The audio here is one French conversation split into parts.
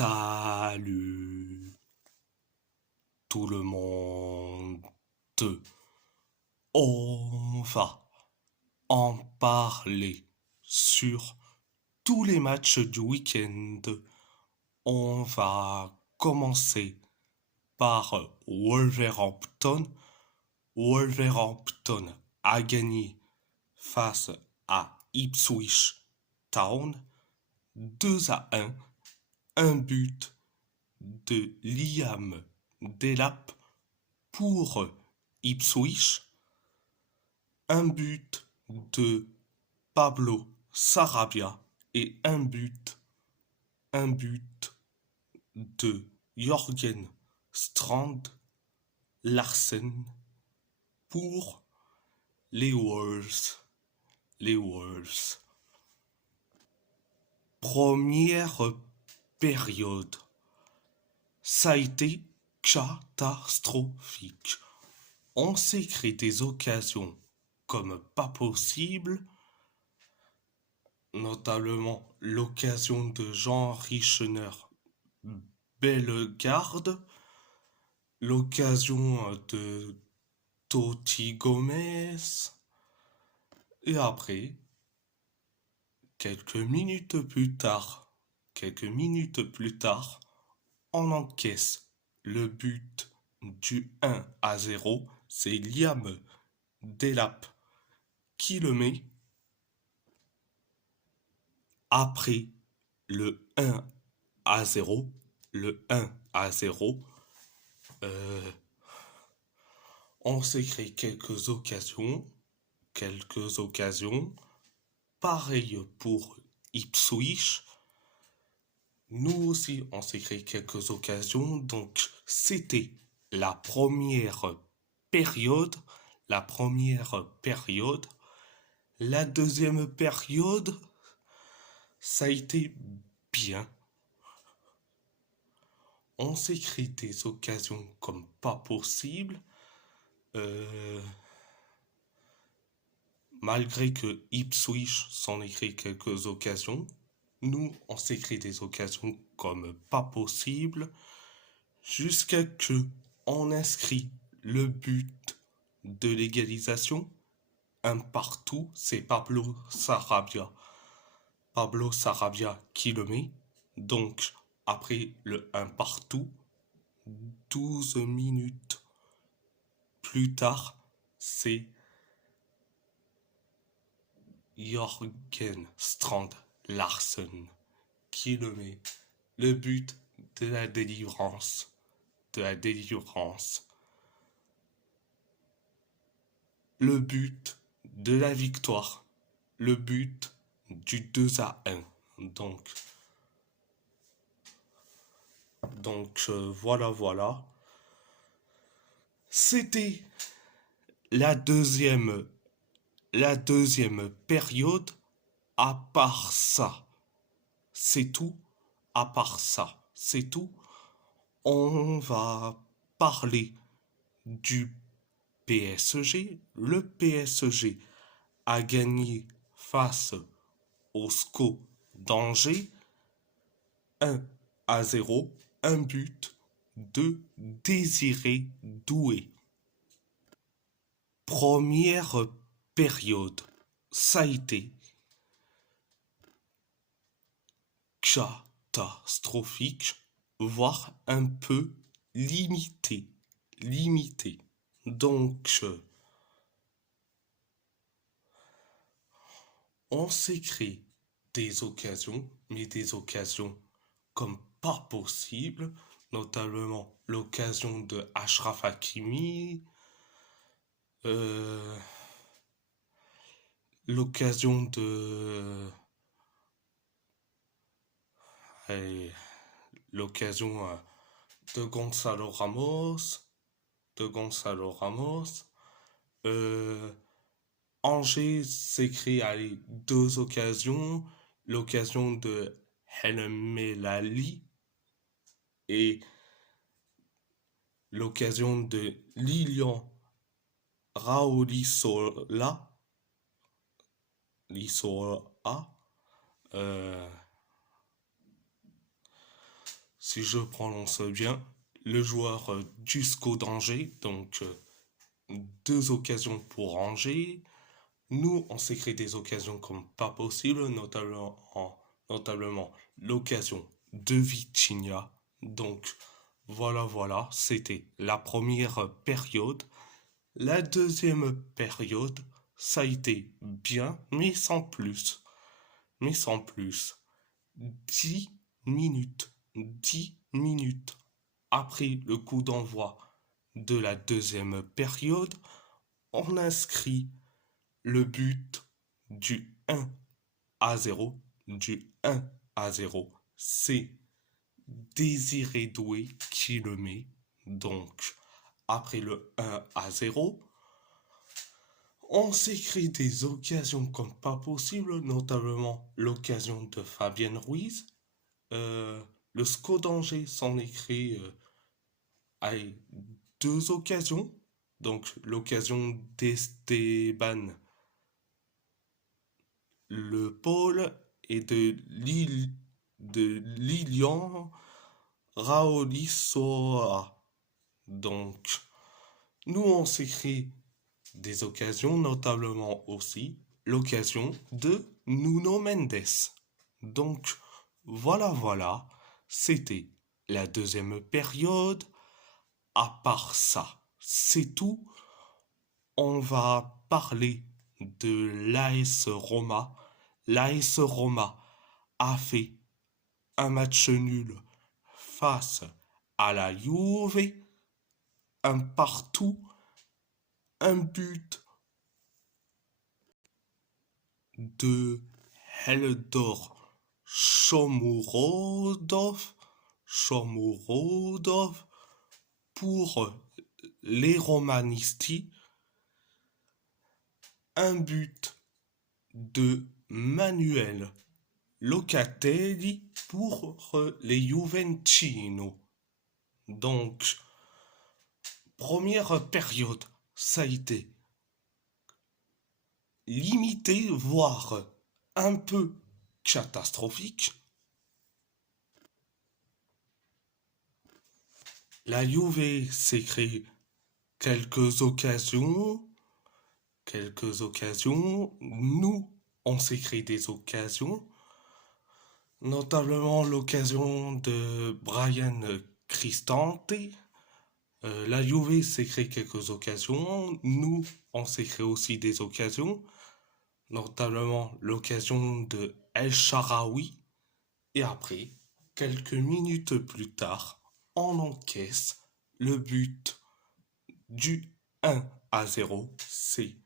Salut tout le monde. On va en parler sur tous les matchs du week-end. On va commencer par Wolverhampton. Wolverhampton a gagné face à Ipswich Town 2-1. Un but de Liam Delap pour Ipswich, un but de Pablo Sarabia et un but de Jørgen Strand Larsen pour les Wolves. Les Wolves. Première période. Ça a été catastrophique. On s'est créé des occasions comme pas possible, notamment l'occasion de Jean Richener Bellegarde, l'occasion de Totti Gomez, et après, quelques minutes plus tard, on encaisse le but du 1-0. C'est Liam Delap qui le met. Après le 1-0, on s'est créé quelques occasions. Pareil pour Ipswich. Nous aussi, on s'est créé quelques occasions. Donc, c'était la première période. La deuxième période, ça a été bien. On s'est créé des occasions comme pas possible. Malgré que Ipswich s'en ait créé quelques occasions, nous, on s'est créé des occasions comme pas possible. Jusqu'à que on inscrit le but de l'égalisation. Un partout, c'est Pablo Sarabia qui le met. Donc, après le 1 partout, 12 minutes plus tard, c'est Jørgen Strand Larsen qui le met. Le but de la délivrance. Le but de la victoire. Le but du 2-1. Donc voilà. C'était la deuxième période. À part ça, c'est tout. On va parler du PSG. Le PSG a gagné face au SCO d'Angers 1-0, un but de Désiré Doué. Première période, ça a été catastrophique, voire un peu limité. Donc, on s'est créé des occasions, mais des occasions comme pas possible, notamment l'occasion de Achraf Hakimi, l'occasion de Gonzalo Ramos, Angers s'est créé deux occasions, l'occasion de Helmelali et l'occasion de Lilian Raolisola. si je prononce bien, le joueur du SCO d'Angers, donc 2 occasions pour Angers. Nous, on s'est créé des occasions comme pas possible, notamment l'occasion de Vitinha. Donc, voilà, c'était la première période. La deuxième période, ça a été bien, mais sans plus. Mais sans plus. 10 minutes. 10 minutes après le coup d'envoi de la deuxième période, on inscrit le but du 1-0. Du 1-0. C'est Désiré Doué qui le met. Donc, après le 1-0, on s'écrit des occasions comme pas possible, notamment l'occasion de Fabienne Ruiz. Le SCO d'Angers s'en écrit à 2 occasions. Donc l'occasion d'Esteban Le Paul et de Lilian Raolisoa. Donc nous on s'écrit des occasions, notamment aussi l'occasion de Nuno Mendes. Donc voilà, c'était la deuxième période. À part ça, c'est tout. On va parler de l'AS Roma. L'AS Roma a fait un match nul face à la Juve, un partout, un but de Heldor Shomurodov pour les Romanisti, un but de Manuel Locatelli pour les Juventino. Donc, première période, ça a été limité, voire un peu catastrophique. La Juve s'est créé quelques occasions. Nous, on s'est créé des occasions. Notamment l'occasion de Brian Cristante. La Juve s'est créé quelques occasions. Nous, on s'est créé aussi des occasions. Notamment l'occasion de El Sharawi. Et après, quelques minutes plus tard, on encaisse le but du 1-0. C'est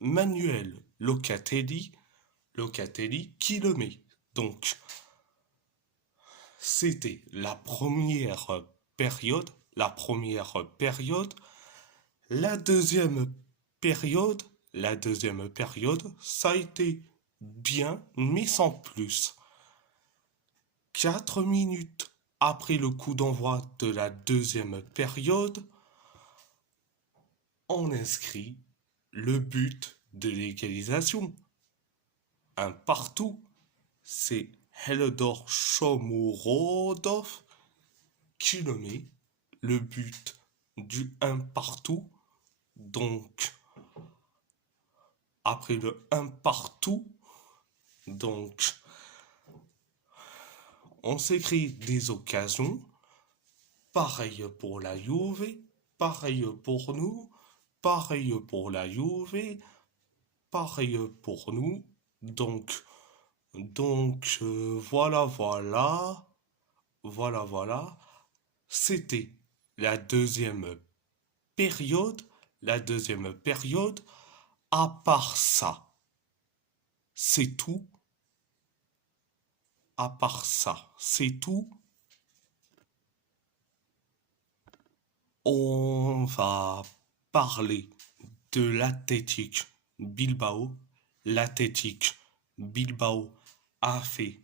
Manuel Locatelli qui le met. Donc, c'était la première période. La deuxième période, ça a été bien, mais sans plus. 4 minutes après le coup d'envoi de la deuxième période, on inscrit le but de l'égalisation. Un partout, c'est Heldor Shomurodov qui le met, le but du 1 partout. Donc, après le 1 partout, donc, on s'écrit des occasions. Pareil pour la Juve, pareil pour nous, pareil pour la Juve, pareil pour nous. Donc, voilà. C'était la deuxième période. À part ça, c'est tout. À part ça, c'est tout. On va parler de l'Athletic Bilbao. L'Athletic Bilbao a fait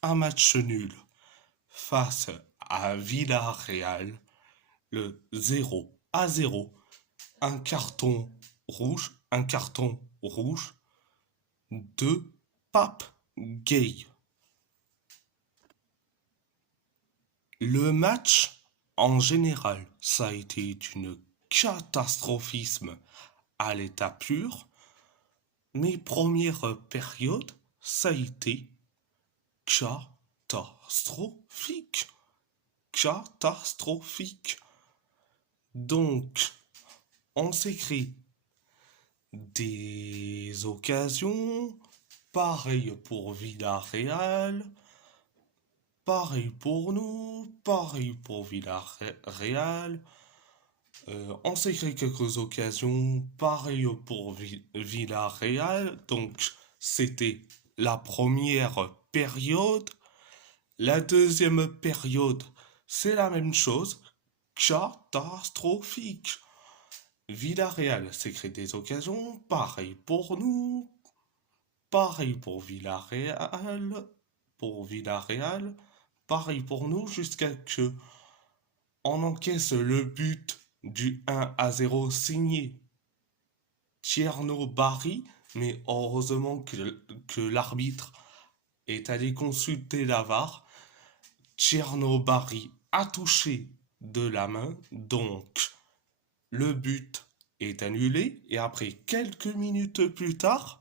un match nul face à Villarreal, le 0-0. Un carton rouge de Pape Gay. Le match, en général, ça a été d'une catastrophisme à l'état pur. Mes premières périodes, ça a été catastrophique. Catastrophique. Donc, on s'écrit des occasions, pareil pour Villarreal, pareil pour nous, pareil pour Villarreal. On s'écrit quelques occasions, pareil pour Villarreal. Donc, c'était la première période. La deuxième période, c'est la même chose. Catastrophique. Villarreal s'écrit des occasions, pareil pour nous, pareil pour Villarreal, pareil pour nous, jusqu'à que on encaisse le but du 1-0 signé Tierno Barry, mais heureusement que l'arbitre est allé consulter la VAR. Tierno Barry a touché de la main, donc le but est annulé. Et après, quelques minutes plus tard,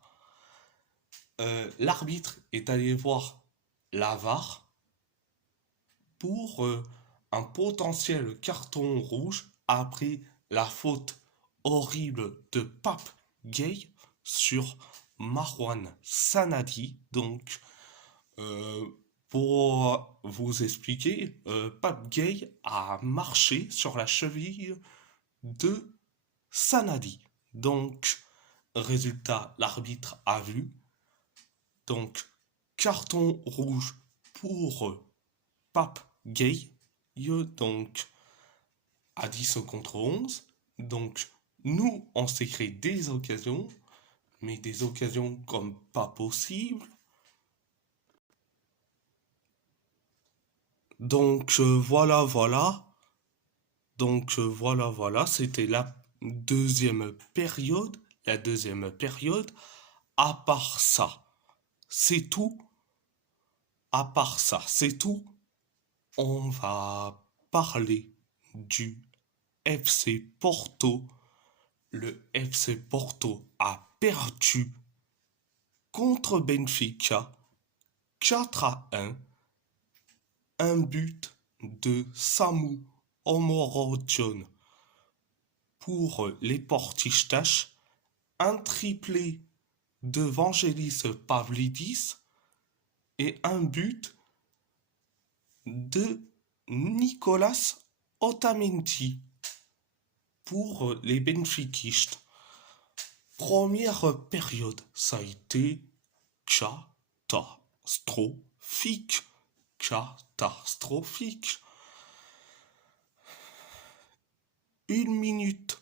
l'arbitre est allé voir la VAR pour un potentiel carton rouge après la faute horrible de Pape Gay sur Marwan Sanadi. Donc, euh, pour vous expliquer, Pape Gay a marché sur la cheville de Sanadi. Donc, résultat, l'arbitre a vu. Donc, carton rouge pour Pape Gay. Donc, à 10 contre 11. Donc, nous, on s'est créé des occasions, mais des occasions comme pas possible. Donc, voilà. Donc, voilà. C'était la deuxième période. La deuxième période. À part ça, c'est tout. À part ça, c'est tout. On va parler du FC Porto. Le FC Porto a perdu contre Benfica 4-1. Un but de Samu Omorodion pour les Portistaches. Un triplé de Vangelis Pavlidis et un but de Nicolas Otamendi pour les Benfiquistes. Première période, ça a été catastrophique. Catastrophique. Une minute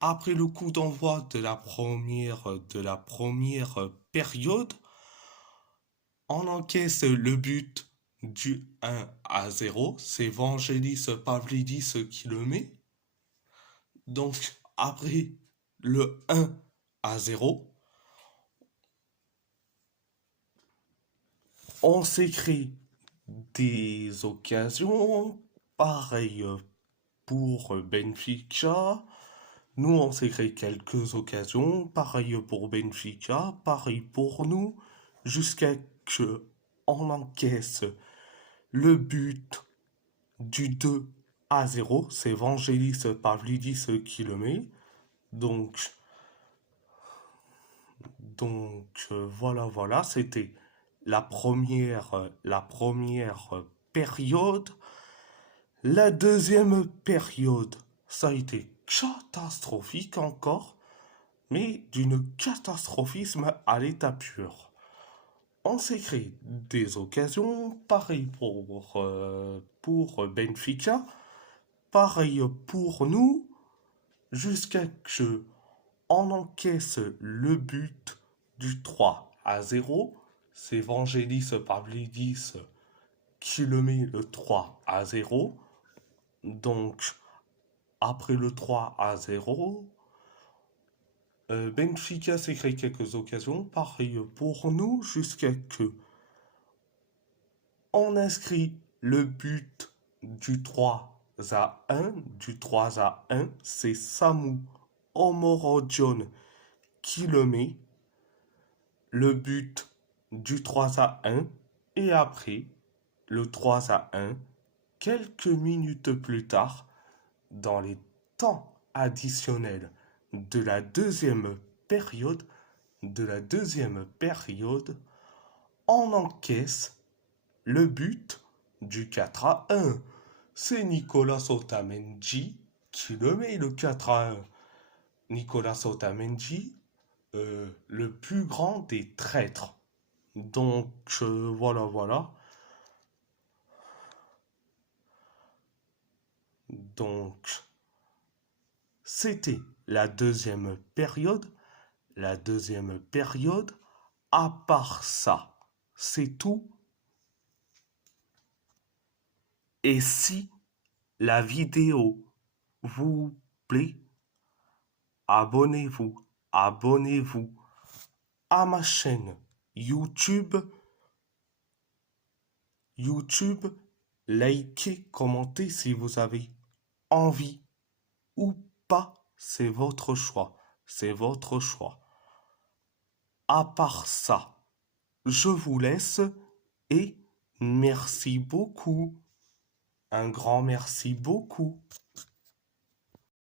après le coup d'envoi de la première période, on encaisse le but du 1-0. C'est Vangelis Pavlidis qui le met. Donc, après le 1-0, on s'écrit des occasions. Pareil pour Benfica. Nous, on s'est créé quelques occasions. Pareil pour Benfica. Pareil pour nous. Jusqu'à que on encaisse le but du 2-0. C'est Vangelis Pavlidis qui le met. Donc, voilà. C'était la première période. La deuxième période, ça a été catastrophique encore, mais d'une catastrophisme à l'état pur. On s'est créé des occasions, pareil pour Benfica, pareil pour nous, jusqu'à que on encaisse le but du 3-0. C'est Vangelis Pavlidis qui le met le 3-0. Donc, après le 3-0, Benfica s'est créé quelques occasions, pareil pour nous, jusqu'à que on inscrit le but du 3 à 1, du 3 à 1, c'est Samu Omorodion qui le met, le but du 3 à 1, et après, le 3 à 1, quelques minutes plus tard, dans les temps additionnels de la deuxième période, on encaisse le but du 4 à 1. C'est Nicolas Otamendi qui le met, le 4 à 1. Nicolas Otamendi, le plus grand des traîtres. Donc, voilà. Donc, c'était la deuxième période. La deuxième période, à part ça, c'est tout. Et si la vidéo vous plaît, abonnez-vous à ma chaîne YouTube. Likez, commentez si vous avez envie ou pas, c'est votre choix. C'est votre choix. À part ça, je vous laisse et merci beaucoup. Un grand merci beaucoup.